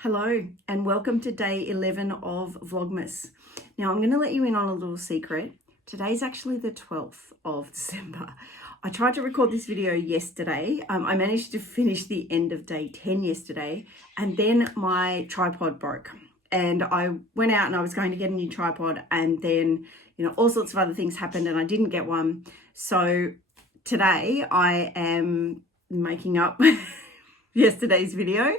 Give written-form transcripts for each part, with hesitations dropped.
Hello and welcome to day 11 of Vlogmas. Now I'm going to let you in on a little secret. Today's actually the 12th of December. I tried to record this video yesterday. I managed to finish the end of day 10 yesterday, and then my tripod broke. And I went out and I was going to get a new tripod, and then all sorts of other things happened and I didn't get one. So today I am making up yesterday's video,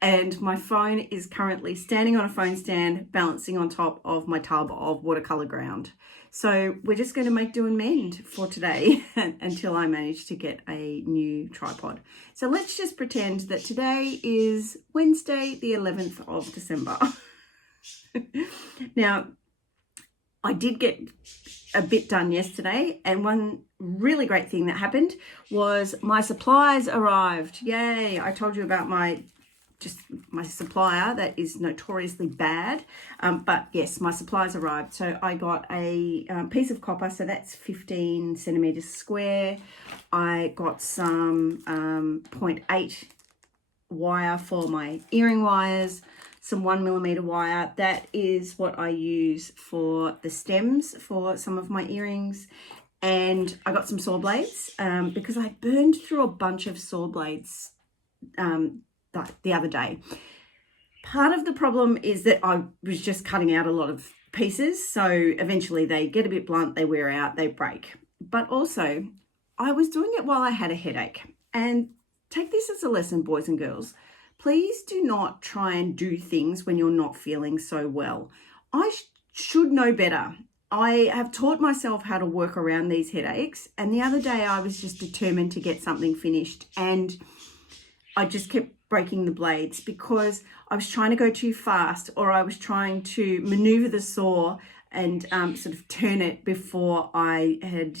and my phone is currently standing on a phone stand balancing on top of my tub of watercolor ground. So we're just going to make do and mend for today until I manage to get a new tripod. So let's just pretend that today is Wednesday the 11th of December. Now I did get a bit done yesterday, and one really great thing that happened was my supplies arrived. Yay! I told you about my supplier that is notoriously bad, but yes, my supplies arrived. So I got a piece of copper, so that's 15 centimeters square. I got some 0.8 wire for my earring wires, some 1mm wire. That is what I use for the stems for some of my earrings. And I got some saw blades because I burned through a bunch of saw blades the other day. Part of the problem is that I was just cutting out a lot of pieces, so eventually they get a bit blunt, they wear out, they break. But also I was doing it while I had a headache. And take this as a lesson, boys and girls. Please do not try and do things when you're not feeling so well. I should know better. I have taught myself how to work around these headaches, and the other day I was just determined to get something finished, and I just kept breaking the blades because I was trying to go too fast, or I was trying to maneuver the saw and sort of turn it before I had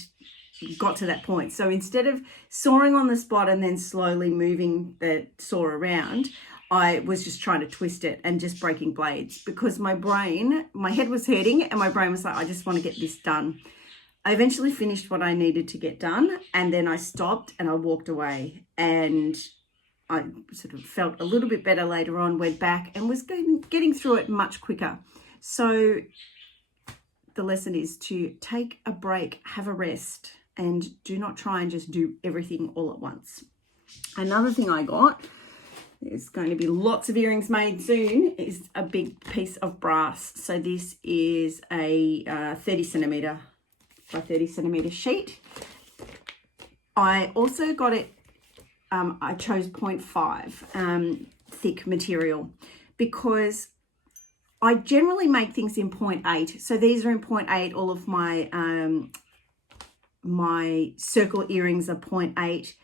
got to that point. So instead of sawing on the spot and then slowly moving the saw around, I was just trying to twist it and just breaking blades because my head was hurting and my brain was like, I just want to get this done. I eventually finished what I needed to get done, and then I stopped and I walked away, and I sort of felt a little bit better later on, went back and was getting through it much quicker. So the lesson is to take a break, have a rest, and do not try and just do everything all at once. Another thing I got, there's going to be lots of earrings made soon, is a big piece of brass. So this is a 30 centimeter by 30 centimeter sheet. I also got it, I chose 0.5 thick material because I generally make things in 0.8. So these are in 0.8. All of my my circle earrings are 0.8,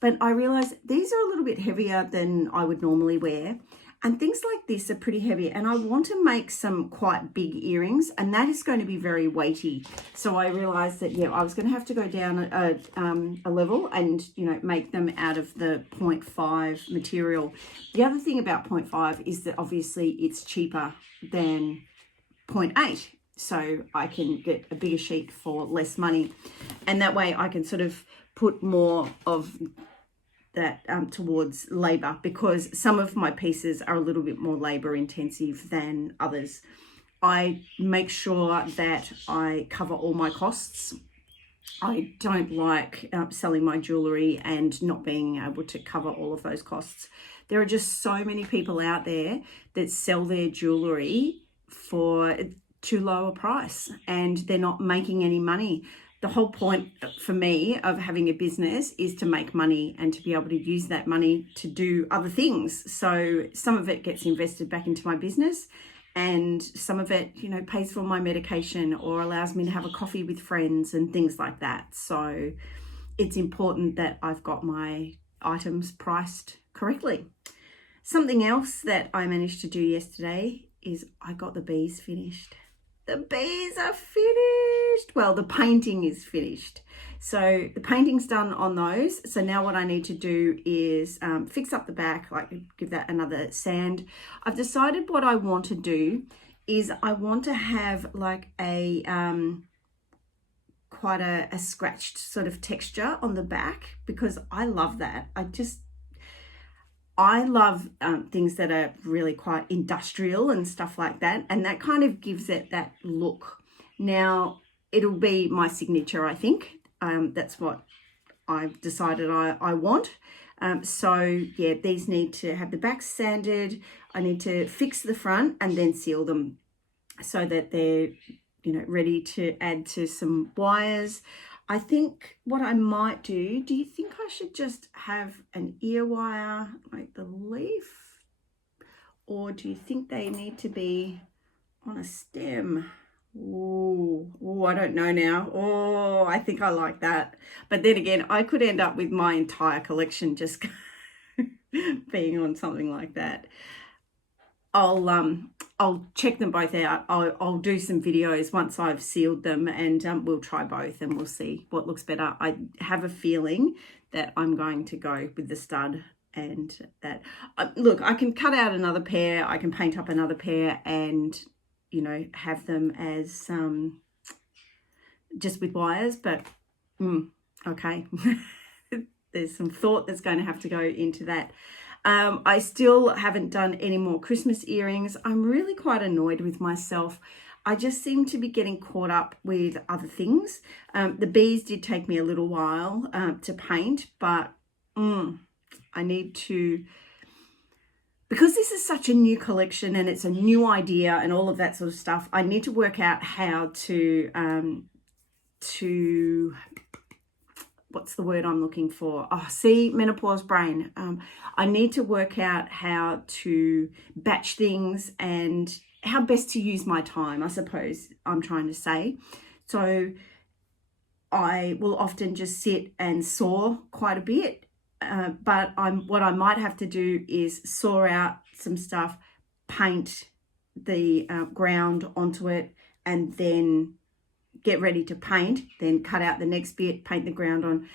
but I realized these are a little bit heavier than I would normally wear, and things like this are pretty heavy, and I want to make some quite big earrings, and that is going to be very weighty. So I realized that I was going to have to go down a level and make them out of the 0.5 material. The other thing about 0.5 is that obviously it's cheaper than 0.8. So I can get a bigger sheet for less money, and that way I can sort of put more of that towards labor, because some of my pieces are a little bit more labor intensive than others. I make sure that I cover all my costs. I don't like selling my jewelry and not being able to cover all of those costs. There are just so many people out there that sell their jewelry for too low a price and they're not making any money. The whole point for me of having a business is to make money and to be able to use that money to do other things. So some of it gets invested back into my business, and some of it, pays for my medication or allows me to have a coffee with friends and things like that. So it's important that I've got my items priced correctly. Something else that I managed to do yesterday is I got the bees finished. The bees are finished. Well, the painting is finished. So the painting's done on those. So now what I need to do is fix up the back, like give that another sand. I've decided what I want to do is I want to have like a quite a scratched sort of texture on the back, because I love that. I love things that are really quite industrial and stuff like that, and that kind of gives it that look. Now, it'll be my signature, I think. That's what I've decided I want. So yeah, these need to have the back sanded. I need to fix the front and then seal them so that they're, you know, ready to add to some wires. I think what I might do you think I should just have an ear wire like the leaf? Or do you think they need to be on a stem? Oh, I don't know now. Oh, I think I like that. But then again, I could end up with my entire collection just being on something like that. I'll check them both out. I'll do some videos once I've sealed them, and we'll try both and we'll see what looks better. I have a feeling that I'm going to go with the stud, and that look, I can cut out another pair, I can paint up another pair, and you know, have them as just with wires, but okay. There's some thought that's going to have to go into that. I still haven't done any more Christmas earrings. I'm really quite annoyed with myself. I just seem to be getting caught up with other things. The bees did take me a little while to paint, but I need to, because this is such a new collection and it's a new idea and all of that sort of stuff, I need to work out how to what's the word I'm looking for? Oh, see, menopause brain. I need to work out how to batch things and how best to use my time, I suppose I'm trying to say. So I will often just sit and saw quite a bit, but what I might have to do is saw out some stuff, paint the ground onto it, and then get ready to paint, then cut out the next bit, paint the ground on.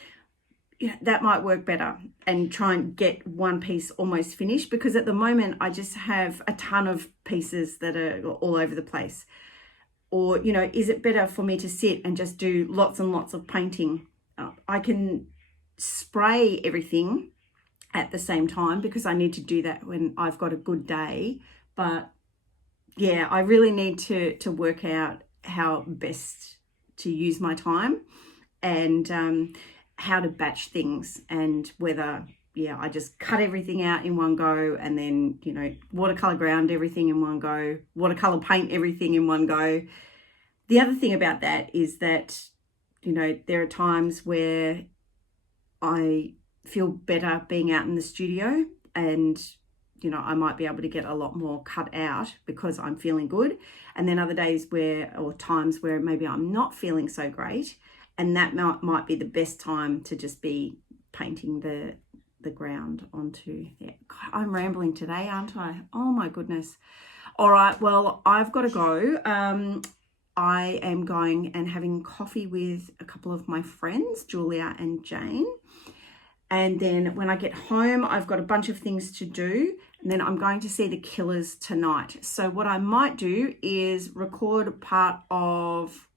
Yeah, that might work better, and try and get one piece almost finished, because at the moment I just have a ton of pieces that are all over the place. Or, you know, is it better for me to sit and just do lots and lots of painting? I can spray everything at the same time because I need to do that when I've got a good day. But yeah, I really need to work out how best to use my time, and how to batch things, and whether, yeah, I just cut everything out in one go, and then, you know, watercolor ground everything in one go, watercolor paint everything in one go. The other thing about that is that, you know, there are times where I feel better being out in the studio, and you know, I might be able to get a lot more cut out because I'm feeling good. And then other days or times where maybe I'm not feeling so great, and that might be the best time to just be painting the ground onto. Yeah, God, I'm rambling today, aren't I? Oh my goodness. All right, well, I've got to go. I am going and having coffee with a couple of my friends, Julia and Jane. And then when I get home, I've got a bunch of things to do. And then I'm going to see the Killers tonight. So what I might do is record part of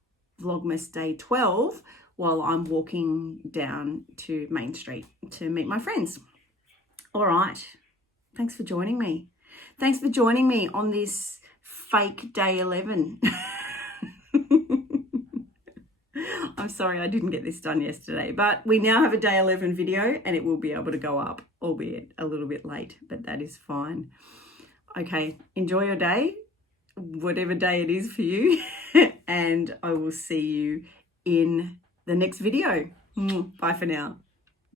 Vlogmas Day 12 while I'm walking down to Main Street to meet my friends. All right. Thanks for joining me. Thanks for joining me on this fake day 11. I'm sorry I didn't get this done yesterday, but we now have a day 11 video and it will be able to go up, albeit a little bit late, but that is fine. Okay, enjoy your day, whatever day it is for you, and I will see you in the next video. Bye for now.